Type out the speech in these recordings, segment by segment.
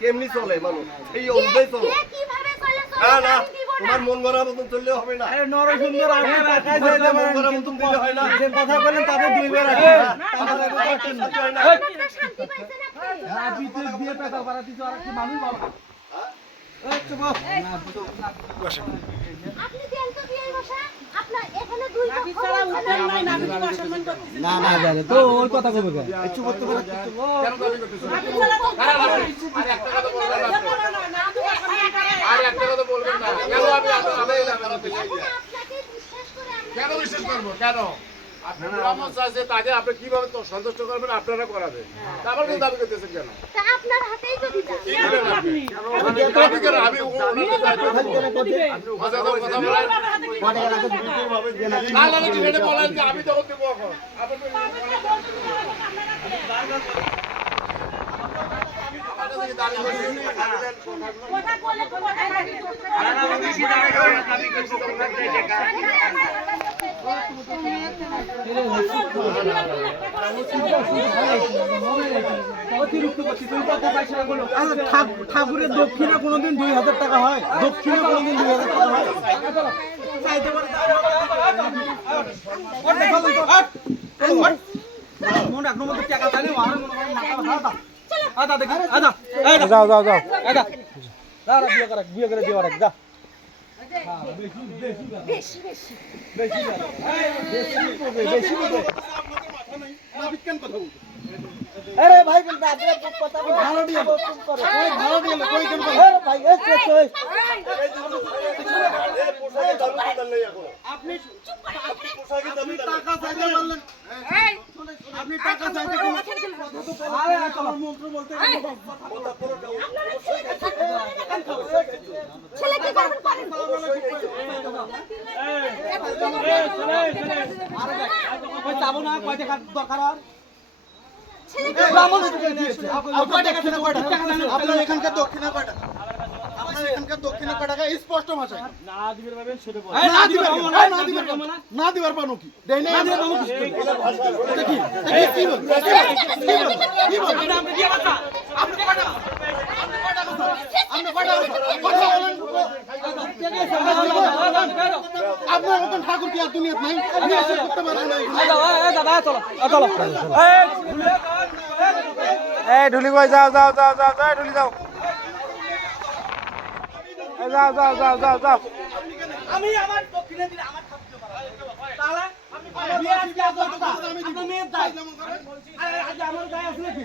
কেমনি চলে মানুষ এই চলে না না তোমার মন গড়া মতন চললে হবে না যাইতে মন পারেন মতন দিলে হয় না যে কথা বলেন তাতে দুইবার আছে আমাদের তো একটা শান্তি হয় না। শান্তি পাইছেন পারা না না জানে তো ওই কথা কবে কে? আর একটা কথা বলবেন না কেন আমি আমি আপনাকে বিশ্বাস করে আমরা কেন বিশ্বাস করব? কেন? আপনার পরামর্শ আছে তাকে আপনি কীভাবে তো সন্তুষ্ট করবেন আপনারা করাবেন তা আমার কোনো দাবি করতেছেন কেন তা আপনার হাতেই তো দিতা কি করেন আপনি? আপনি দাবি করেন, আমি দায়িত্ব দেবো। আপনি কথা বলেন, কথা ঠাকুরের দক্ষিণে কোনোদিন দুই হাজার টাকা হয়? দক্ষিণে কোনোদিন দুই হাজার টাকা হয়? চাইতে পারে মনে নম্বর টাকা আর মনে মাথা ব্যথা আদা দেখি আদা। যাও যাও যাও। আদা। দাঁড়া বিয়ে করে বিয়ে করে দিয়ে রাখ যা। বেশি বেশি বেশি বেশি আরে ভাই কিন্তু আপনার কথা ভালো দিয়ে করে ভালো দিয়ে কই কেন আরে ভাই এই তো এই আপনি টাকা চাইতে পারলেন আপনি টাকা চাইতে কোন আরে আমার মন্ত্র বলতে ছেলে কি করবেন? ওই যাব না কয় টাকা দরকার আর আপনার এখানকার দক্ষিণা কয়টা আপনার এখানকার দক্ষিণা কয় টাকা স্পষ্ট ভাষায় না দিবেন ভাবেন সেটা বল না দিবার পাবো না না দিবার পাবো না দিবার পাবো কি দেই না না পাবো কি এটা কি এটা কি বল কি বল এটা আপনি দিয়ে বাতা আপনি কয়টা আপনি কয়টা কথা বলেন আপনার মতন ঠাকুর কি আর দুনিয়াত নাই করতে পারেন দাদা চলো চলো এই ঢুলি ভাই যাও যাও যাও যাও যাও ঢুলি যাও এই যাও যাও যাও যাও যাও আমি আমার দক্ষিণে দিলে আমার থাকতে পারো তাহলে আমার গায়ে আসলে কি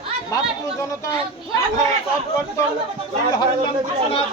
জানে জনতা ভারতীয় জনতা পরিবর্তন শ্রী হরিনাম বিশ্বনাথ